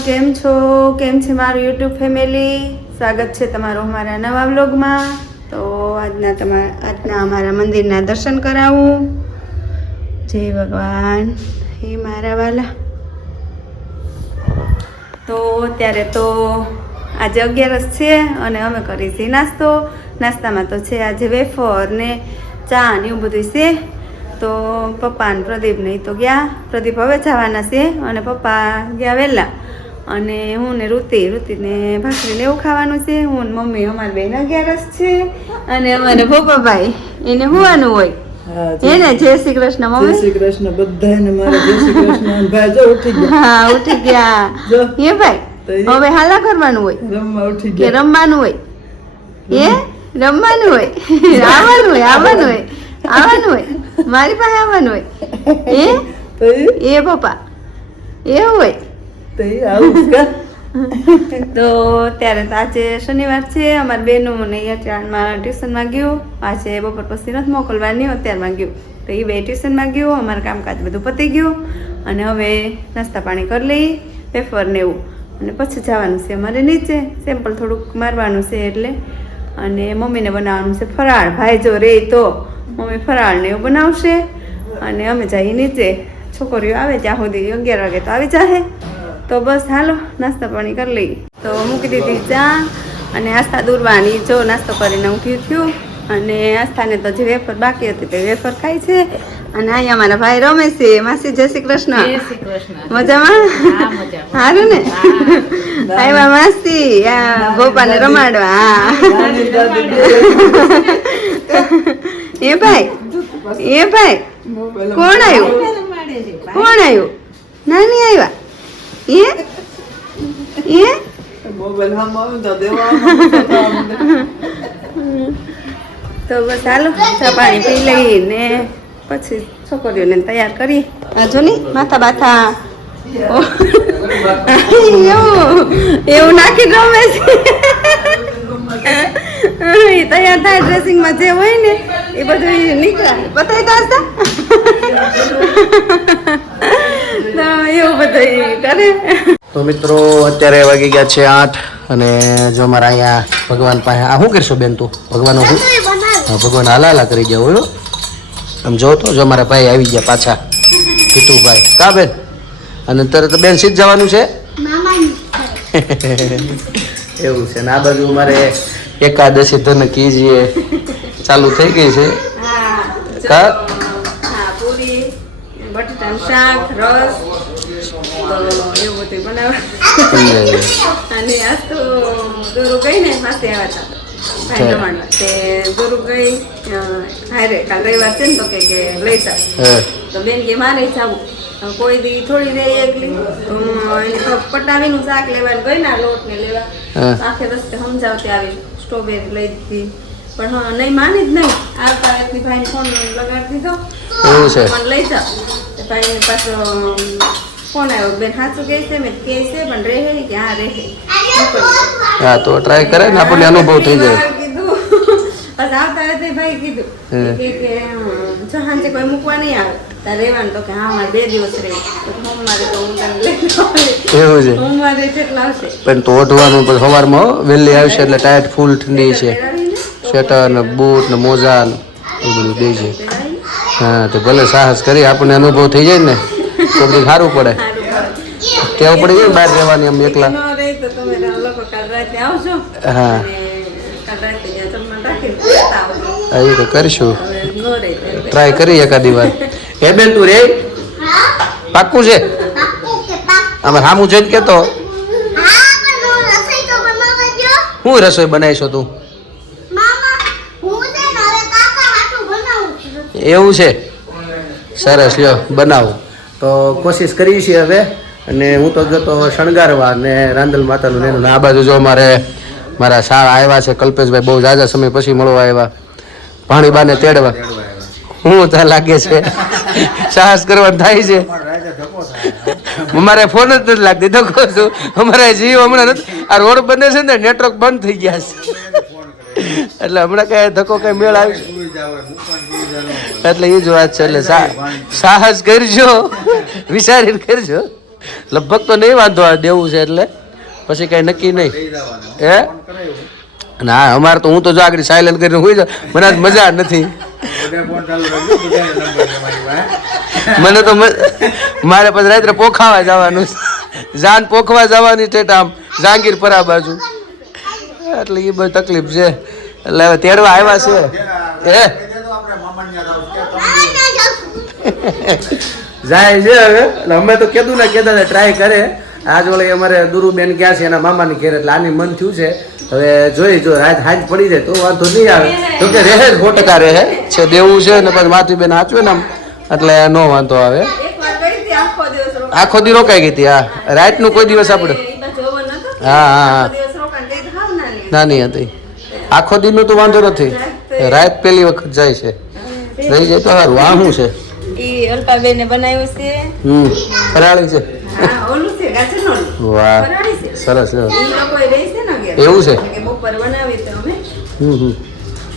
કેમ છો? કેમ છે મારું યુટ્યુબ ફેમિલી? સ્વાગત છે તમારું અમારા નવા વ્લોગમાં. તો આજના અમારા મંદિરના દર્શન કરાવું. જય ભગવાન, હે મારા વાલા. તો અત્યારે તો આજે 11 છે અને અમે કરી છીએ નાસ્તો. નાસ્તામાં તો છે આજે વેફર ને ચા ને એવું બધું છે. તો પપ્પા ને પ્રદીપ ને તો ગયા. પ્રદીપ હવે જવાના છે અને પપ્પા ગયા વહેલા. અને હું ને ઋતિને ભાખરીને એવું ખાવાનું છે. હું ને મમ્મી અમારી બેન 11 છે અને અમારે ભોપાભાઈ એને હોવાનું હોય. એને જય શ્રી કૃષ્ણ મમ્મી. જય શ્રી કૃષ્ણ બધાને મારા જય શ્રી કૃષ્ણ. ભાઈ જો ઉઠી ગયા. હા ઉઠી ગયા. હે ભાઈ હવે હાલા કરવાનું હોય રમવા ઉઠી કે ગયા. રમવાનું હોય? હે રમવાનું હોય? આવવાનું હોય મારી પાસે આવવાનું હોય. એ પપ્પા એવું હોય તો આવું કા તો ત્યારે તો આજે શનિવાર છે. અમારી બેનું મને યાત્રામાં ટ્યુશનમાં ગયું. આજે બપોર પછી નથી મોકલવાની, અત્યારમાં ગયું. તો એ બે ટ્યુશનમાં ગયું. અમારું કામકાજ બધું પતી ગયું અને હવે નાસ્તા પાણી કરી લઈ, પેપર ને એવું. અને પછી જવાનું છે અમારે નીચે, સેમ્પલ થોડુંક મારવાનું છે એટલે. અને મમ્મીને બનાવવાનું છે ફરાળ. ભાઈ જો રે તો મમ્મી ફરાળ ને એવું બનાવશે અને અમે જઈએ નીચે. છોકરીઓ આવે ત્યાં સુધી 11 વાગે તો આવી જાહે. તો બસ હાલો નાસ્તા પાણી કરી લઈએ. તો મૂકી દીધી ચા અને આસ્થા દૂરવાની. જો નાસ્તો કરીને ઉઠ્યું થયું અને આસ્થાને તો જે વેફર બાકી હતી તે વેફર ખાય છે. અને અહીંયા મારા ભાઈ રમે છે. માસી જય શ્રી કૃષ્ણ. મજામાં? સારું ને? આવ્યા માસી ગોપાને રમાડવા. એ ભાઈ કોણ આવ્યું? નાની આવ્યા? મોબાઈલ હામ આવે તો દેવા તો બસ હાલો ચા પાણી પી લઈને પછી છોકરીઓને તૈયાર કરી. જો ની માથા બાથા એવું નાખી રમે છે. તૈયાર થાય ડ્રેસિંગમાં જે હોય ને એ બધું નીકળે. બતાવી તો હતા એવું બધું કરે. તો મિત્રો અત્યારે વાગી ગયા છે 8 અને જો મારા અહીંયા ભગવાન પાસે આ શું કરશો બેન તું? ભગવાનનું શું? હા ભગવાન હાલા કરી જાવ હોય. આમ જો તો જો મારા ભાઈ આવી ગયા પાછા, હિતુભાઈ. કા બેન? અને તરત બેન સીધ જવાનું છે એવું છે. ને આ બાજુ મારે એકાદશી ધન કીજીએ ચાલુ થઈ ગઈ છે. કા પૂરી, બટાટાનું શાક, રસ એવું બધું બનાવે. અને આજ તો દોરું ગઈ ને પાસે આવ્યા હતા ભાઈ રમાડવા. તે દોરું ગઈ હારે કાલ રવિવાર છે ને તો કે લઈ જાવ. તો બેન કે મારે જવું. કોઈ દી થોડી રહી એકલી તો પટાવીનું શાક લેવાનું ગઈ ના લોટ ને લેવા. આખે રસ્તે સમજાવતી આવી સ્ટ્રોબેરી લઈ દીધી પણ હા નહીં માની જ નહીં. આવતા વ્યક્તિ ભાઈને ફોન લગાડી દીધો મને લઈ જાવ. ભાઈ પાછો ફોન આવ્યો બેન સાચું કહે છે મેં કહે છે પણ રહે કે હા રહે. હા તો ટ્રાય કરે ને આપણને અનુભવ થઈ જાય. કીધું પછી આવતા વ્યક્તિ ભાઈ કીધું કે જો સાંજે કોઈ મૂકવા નહીં આવે તાર રહેવાનું. તો કે હા મારે 2 દિવસ રહે. સોમવારે તો હું તને લઈ એવું છે. સોમવારે કેટલા આવશે પણ તો ઓઢવાનું પછી સવારમાં વહેલી આવશે એટલે ટાયર ફૂલ ઠંડી છે. સ્વેટર ને બૂટ ને મોજા ને એ બધું દે છે. હા તો ભલે સાહસ કરી આપણને અનુભવ થઈ જાય ને તો બધું સારું પડે. ટેવ પડી જાય બહાર રહેવાની આમ એકલા. ન રહે તો તમે લોકો કાલ રાતે આવજો. હા કાલ રાતે જમવાનું રાખીને એ તો કરીશું, ન રહે ટ્રાય કરી એકાદી વાર. હે બેન તું રે પાક્કું છે? આમાં સામું જોઈને કેતો હું રસોઈ બનાવીશો તું? એવું છે? સરસ લ્યો બનાવું. તો કોશિશ કરી છે હવે. અને હું તો જતો શણગારવા ને રાંદલ માતાનું એનું. આ બાજુ જો મારા શાળા આવ્યા છે કલ્પેશભાઈ, બહુ ઝાઝા સમય પછી મળવા આવ્યા. ભાણીબાને તેડવા હું ત્યાં લાગે છે સાહસ કરવાનું થાય છે. અમારે ફોન જ નથી લાગતી ધક્કો છું. અમારે જીવ હમણાં નથી. આ રોડ બને છે ને નેટવર્ક બંધ થઈ ગયા છે એટલે હમણાં કઈ ધક્કો કઈ મેળ આવી એટલે એ જ વાત છે. એટલે સાહસ કરજો, વિચારીને કરજો. લગભગ તો નહીં વાંધો આ દેવું છે એટલે પછી કઈ નક્કી નહીં હે ના અમારે તો હું તો જો આગળ સાયલેન્ટ કરીને હોઈ જાઉં મને આજ મજા નથી મને તો મારે પછી રાત્રે પોખાવા જવાનું જાન પોખવા જવાની છે આમ જહાંગીરપરા બાજુ એટલે એ બધી તકલીફ છે એટલે હવે તેડવા આવ્યા છે હે જાય છે હવે એટલે અમે તો કીધું ને કહેતા ટ્રાય કરે આજ વળે અમારે દુરુબેન ગયા છે એના મામાની ઘેર એટલે આની મન થયું છે હવે જોઈ જો રાત હાજ પડી જાય તો વાંધો નહીં આવે તો કે રહે 100% રહે છે દેવું છે ને પછી માથી બેન આચવે ને આમ એટલે નો વાંધો આવે આખો દી રોકાઈ ગઈ હતી હા રાતનું કોઈ દિવસ આપણે હા હા નાની હતી આખો દીનું તો વાંધો નથી રાત પહેલી વખત જાય છે રહી જાય તો સારું આ શું છે ઈ અલ્પાબેને બનાવ્યું છે ફરાળી છે હા ઓલું છે ગાજરનો વાહ ફરાળી છે સરસ ઈ લોકોએ રહી છે ને ઘેર એવું છે કે બપોર બનાવી તો અમે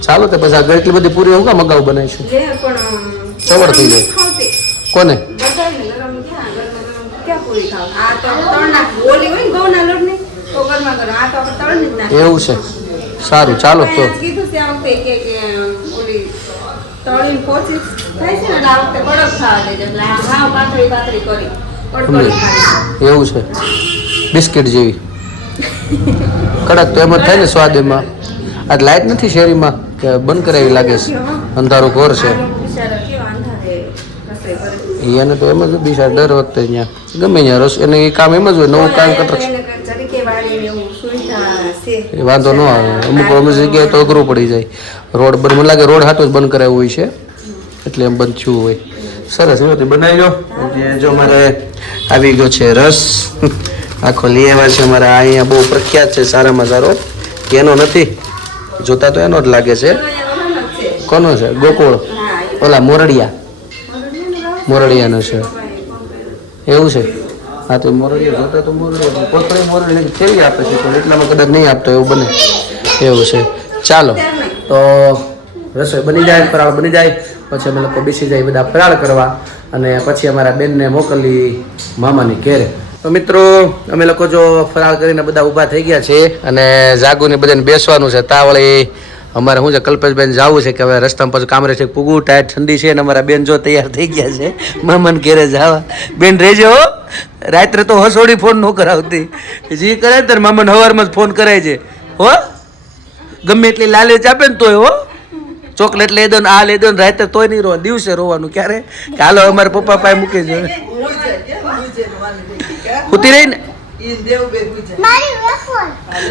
ચાલો તો પછી આગળ એટલી બધી પૂરી હું કામ અગાઉ બનાવીશું જે પણ સવડ થઈ જાય ખાવતી કોને બધાને ગરમ ક્યાં પૂરી ખાવ આ તો તળના ઓલી હોય ને ઘઉંના લોટની તો ગરમા ગરમ આ તો આપણે તળની જ નાખી એવું છે સારું ચાલો તો કીધું છે આ વખતે કે ઓલી તળીને પોચી થાય છે ને આ વખતે કડક ખાવા દેજો એટલે આ હાવ પાતળી પાતળી કરી કડકડી ખાવી એવું છે બિસ્કિટ જેવી કડક તો એમ જ થાય ને સ્વાદ એમાં આજ લાઈટ નથી શેરીમાં કે બંધ કરાવી લાગે છે અંધારું ઘોર છે એને તો એમ જ બિચાર દર વખતે અહીંયા ગમે ત્યાં રસ એને એ કામ એમ જ હોય નવું કામ કરતા વાંધો ન આવે અમુક અમુક જગ્યાએ તો અઘરું પડી જાય રોડ બંધ મને લાગે રોડ હાટો જ બંધ કરાવ્યો હોય છે એટલે એમ બંધ થયું હોય સરસ એવો બનાવી લો જો મારે આવી ગયો છે રસ આખો લઈ આવ્યા છે અમારા અહીંયા બહુ પ્રખ્યાત છે સારામાં સારો એનો નથી જોતા તો એનો જ લાગે છે કોનો છે ગોકુળ ઓલા મોરડિયાનો છે એવું છે હા તો મોરડિયા જોતા તો મોરડિયા પોતળી મોરડિયા કેવી આપે છે પણ એટલામાં કદાચ નહીં આપતો એવું બને એવું છે ચાલો તો રસોઈ બની જાય ફરાળ બની જાય પછી અમે લોકો બેસી જાય બધા ફરાળ કરવા અને પછી અમારા બેનને મોકલી મામાની ઘેરે તો મિત્રો અમે લોકો જો ફરાળ કરીને બધા ઊભા થઈ ગયા છે અને જાગુને બધાને બેસવાનું છે તાવળી અમારે શું છે કલ્પેશબેન જવું છે કે હવે રસ્તામાં પછી કામરે છે પૂગું ટાઈટ ઠંડી છે અને અમારા બેન જો તૈયાર થઈ ગયા છે મામાને ઘેરે જવા બેન રહેજો હો રાત્રે તો હસોડી ફોન ન કરાવતી જે કરાય તારે મામાને સવારમાં જ ફોન કરાય છે હો ગમે એટલી લાલચ આપે ને તોય હો ચોકલેટ લઈ દો ને આ લઈ દો ને રાતે તોય નહીં રોવા દિવસે રોવાનું ક્યારે કે હાલો અમારા પપ્પા પાસે મૂકી જો ઉતી રહી ને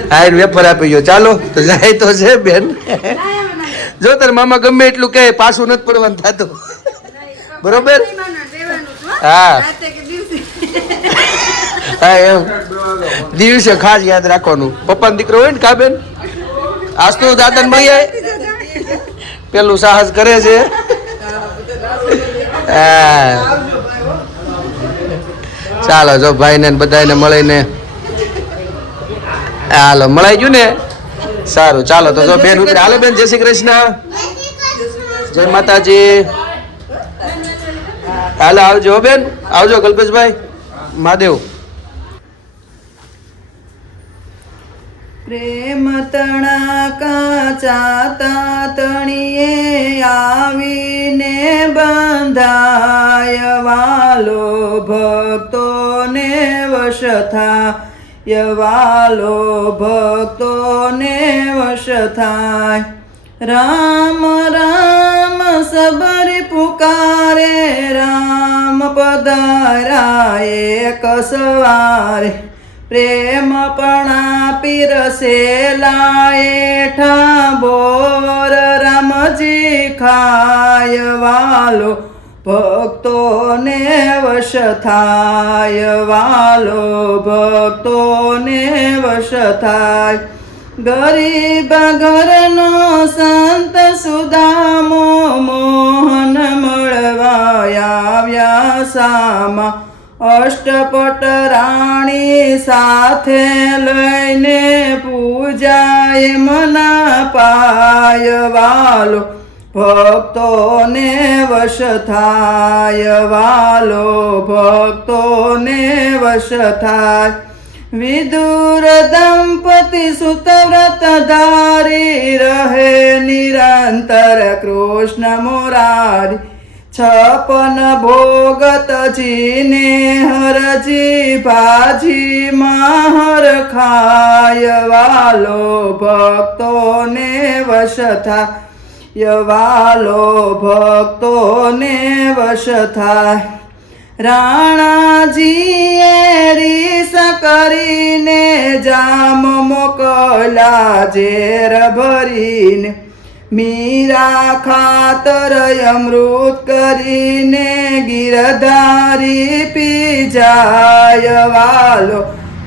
હા એને વેફર આપી ગયો ચાલો તો જાય તો છે બેન જો તાર મામા ગમે એટલું કહે પાછું નથી પડવાનું થતું બરોબર હા હા એમ દિવસે ખાસ યાદ રાખવાનું પપ્પાનો દીકરો હોય ને કા બેન આજ તો દાદા ને મળી પેલું સાહસ કરે છે ચાલો જો ભાઈ ને બધાને મળીને હાલો મળાઈ ગયું ને સારું ચાલો તો જો બેન હાલો બેન જય શ્રી કૃષ્ણ જય માતાજી હાલો આવજો બેન આવજો કલ્પેશભાઈ મહાદેવ પ્રેમ તણા કાચા તાતણીએ આવીને બંધાય વાલો ભક્તોને વશ થાય વાલો ભક્તોને વશ થાય રામ રામ સબરી પુકારે રામ પધારાય એક સવારે પ્રેમ પણા પીરસેલા એઠા બોર રામજી ખાય વાલો ભક્તોને વશ થાય વાલો ભક્તોને વશ થાય ગરીબ ઘરનો સંત સુદામો મોહન મળવા આવ્યા સામા અષ્ટપટ રાણી સાથે લઈને પૂજાય મના પાય વાલો ભક્તોને વશ થાય વાલો ભક્તોને વશ થાય વિદુર દંપતિ સુતવ્રત ધારી રહે નિરંતર કૃષ્ણ મુરારી 56 ભોગત જીને હરજી ભાજી માહર ખાય વાલો ભક્તોને વશ થાય વાલો ભક્તોને વશ થાય રાણાજીએ રીસ કરીને જામ મોકલા ઝેર ભરીને મીરા ખાતર અમૃત કરીને ગિરધારી પી જાય વાલો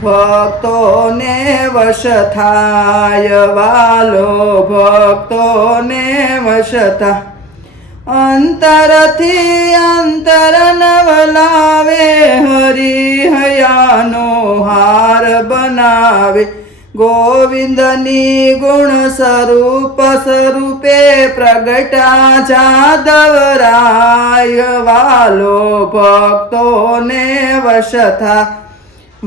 ભક્તોને વશ થાય વાલો ભક્તોને વશ થાય અંતરથી અંતર નવલાવે હરિહયાનો હાર બનાવે ગોવિંદની ગુણ સ્વરૂપે પ્રગટા જાદવરાય વાલો ભક્તોને વશ થાય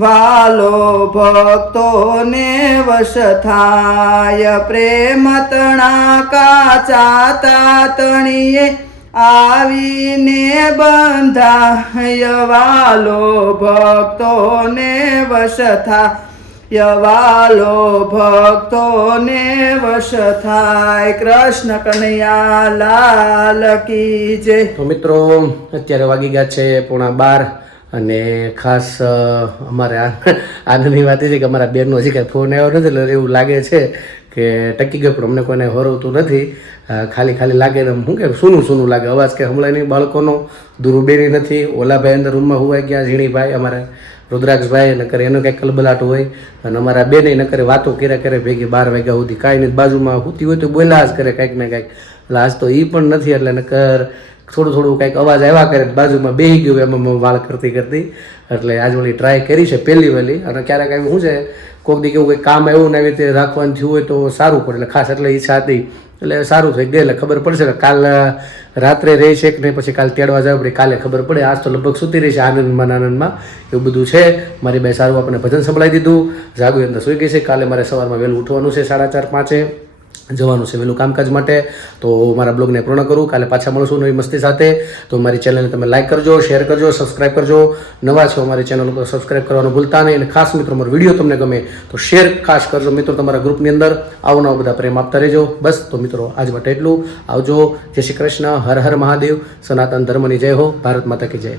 વાલો ભક્તોને વશ થાય પ્રેમ તણા કાચા તાતણીએ આવીને બંધાય વાલો ભક્તોને વશ થાય વાલો ભક્તોને વશ થાય કૃષ્ણ કનૈયા લાલ કી જય. તો મિત્રો અત્યારે વાગી ગયા છે 11:30 અને ખાસ અમારે આનંદની વાત એ છે કે અમારા બેનનો હજી કાંઈ ફોન આવ્યો નથી એટલે એવું લાગે છે કે ટકી ગયો પણ અમને કોઈને હરવતું નથી. ખાલી લાગે ને શું કે સૂનું લાગે અવાજ કે હમણાં નહીં બાળકોનો દુરુબેરી નથી. ઓલાભાઈ અંદર રૂમમાં હોવાઈ ગયા ઝીણીભાઈ અમારે રુદ્રાક્ષભાઈ નકર એનો કંઈક કલબલાટ હોય અને અમારા બેને નકરે વાતો કરે ભેગી 12 વાગ્યા સુધી કાંઈ નહીં બાજુમાં હોતી હોય તો બોલ્યા જ કરે કંઈક ને કંઈક. એટલે આજ તો એ પણ નથી એટલે નકર થોડું કંઈક અવાજ આવ્યા કરે બાજુમાં બેસી ગયું એમાં વાળ કરતી એટલે આજ વળી ટ્રાય કરી છે પહેલી વહેલી. અને ક્યારેક આવી શું છે કોઈક દી કેવું કંઈક કામ આવ્યું ને આવી રીતે રાખવાનું થયું હોય તો સારું પડે એટલે ખાસ એટલે ઈચ્છા હતી એટલે સારું થઈ ગઈ એટલે ખબર પડશે કે કાલ રાત્રે રહી છે કે નહીં પછી કાલ તેડવા જાવ પડે કાલે ખબર પડે. આજ તો લગભગ સૂતી રહી છે આનંદમાં એવું બધું છે. મારી બે સારું આપણને ભજન સંભળાવી દીધું જાગુ અંદર સૂઈ ગઈ છે. કાલે મારે સવારમાં વહેલું ઉઠવાનું છે 4:30-5 જવાનું છે વહેલું કામકાજ માટે. તો મારા બ્લોગને પૂર્ણ કરું કાલે પાછા મળશું નવી મસ્તી સાથે. તો મારી ચેનલને તમે લાઈક કરજો શેર કરજો સબસ્ક્રાઈબ કરજો. નવા છો અમારી ચેનલ ઉપર સબસ્ક્રાઈબ કરવાનું ભૂલતા નહીં. અને ખાસ મિત્રો મારો વિડીયો તમને ગમે તો શેર ખાસ કરજો મિત્રો તમારા ગ્રુપની અંદર આવો બધા પ્રેમ આપતા રહેજો. બસ તો મિત્રો આજ માટે એટલું. આવજો. જય શ્રી કૃષ્ણ. હર હર મહાદેવ. સનાતન ધર્મની જય હો. ભારત માતા કી જય.